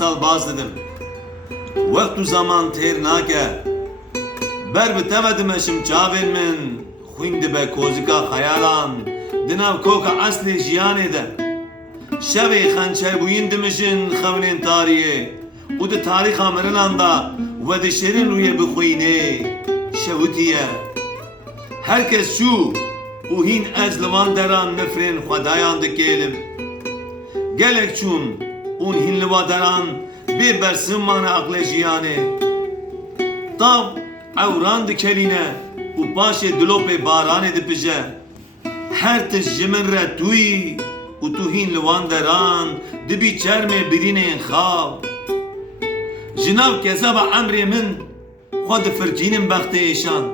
sal baz dedim. Vakt u zaman têr nake. Ber bi teve dimeşim çavên min xwîn dibe kozika xeyalan di nav koka eslê jiyanê de. Şevê xençerbûyîn dimişin xewnên tariyê û di tarîxa mirinan da vedişêrin rûyê bixwînê şewitiye. Herkes çû û hîn ez li van deran nifrên xwedayan dikêlim. Gelek çûn û hîn li van deran bê bersimane aqlê jiyanê. Tav ewran dikelîne û paşê dilopê baranê dipije. Her tişt ji min re tûyî û tu hîn li van deran dibî çermê birînên xav. Ji nav kezeba emrê min xwe difircînim bextê êşan.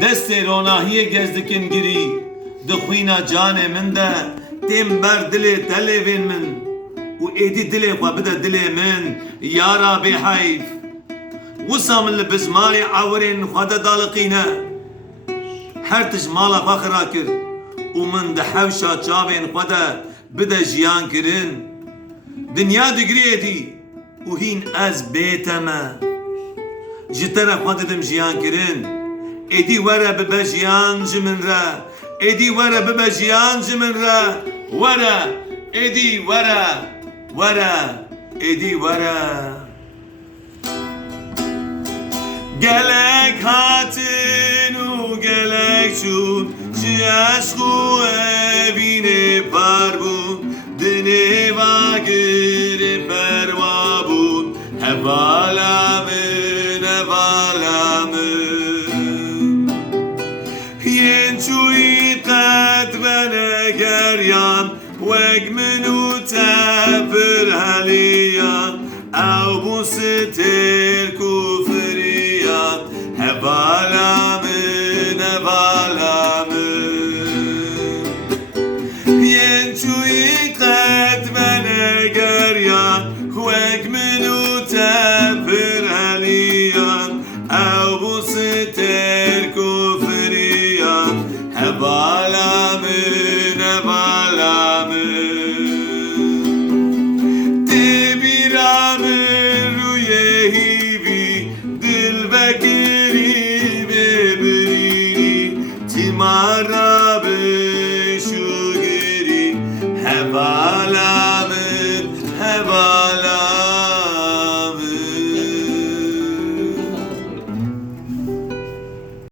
Destê ronahiyê gez dikin girî di xwîna canê min de têm ber dilê telêvên min û êdî dilê xwe bide dilê min yara bêheyf. Wisa min li bizmarê ewirên xwe de daliqîne. Her tişt mala xwe xira kir û min di hewşa çavên xwe de bide jiyan kirin. Dinya digirê dî û hîn ez bête me. Ji te re xwe didim jiyan kirin. Êdî were bibe jiyan ji min re. Êdî were bibe jiyan ji min re. Were, êdî were, were, êdî were. Gelek hatin û gelek çûn ji eşq û evînê par bûn. Di nêva girê perwa bûn. Hevala min, hevala min. Yên çûyî qet bene geryan weg min û te pir heliyan. Ew bûn stêrk û firiyan. Hevala min, hevala min. Yên çûyî qet bene geryan weg min û te pir heliyan. Ew bûn stêrk û firiyan. Hevala min.